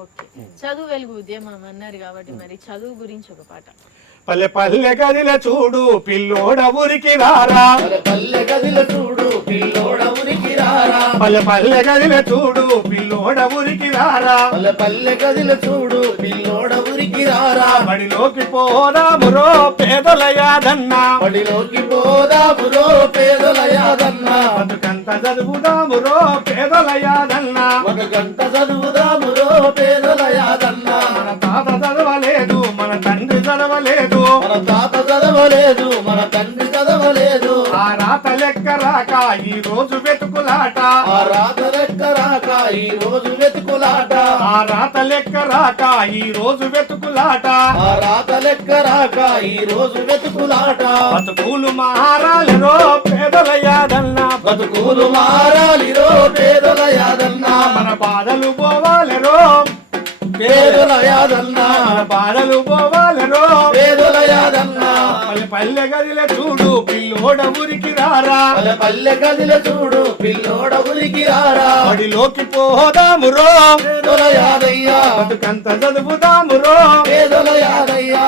Okay, చదువు వెలుగు ఉద్యమం అన్నారు కాబట్టి మరి చదువు గురించి ఒక పాట. పల్లె పల్లె గదిల చూడు పిల్లోడ ఊరికి రారా, పల్లె గదిల చూడు పిల్లోడ ఉరికి రారా, పల్లె పల్లె గదిల చూడు పిల్లోడ ఊరికి రారా, పల్లె గదిల చూడు పిల్లోడ ఉరికి రారా, బడిలోకి పోదామురో పేదల యాదన్నా, బడిలోకి పోదామురో పేదల యాదన్నా, బతుకంత చదువుదామురో పేదల యాదన్నా, ఒక గంట చదువుదామురో పేదల యాదన్నా, మన తాత చదవలేదు మన తండ్రి చదవలేదు, మన తాత చదవలేదు మన తండ్రి చదవలేదు, ఆ రాత లెక్క రాక ఈ రోజు వెతుకులాట, ఆ రాత లెక్క రాక ఈ రోజు వెతుకులాట, ఆ రాత లెక్క రాక ఈ రోజు వెతుకులాట, ఆ రాత లెక్క రాక ఈ రోజు వెతుకులాట, బతుకులు మారాలిరో పేదల యాదన్నా, బతుకులు మారాలిరో పేదల యాదన్నా, మన బాధలు పోవాలిరో పేదల యాదన్నా, మన బాధలు పోవాలిరో పేదల యాదన్నా, పల్లె పల్లె గదిల చూడు పిల్లోడ ఊరికి రారా, పల్లె గదిల చూడు పిల్లోడ ఉరికి రారా, బడిలోకి పోదామురో పేదల యాదయ్యా, బతుకంత చదువుదామురో పేదల యాదయ్యా.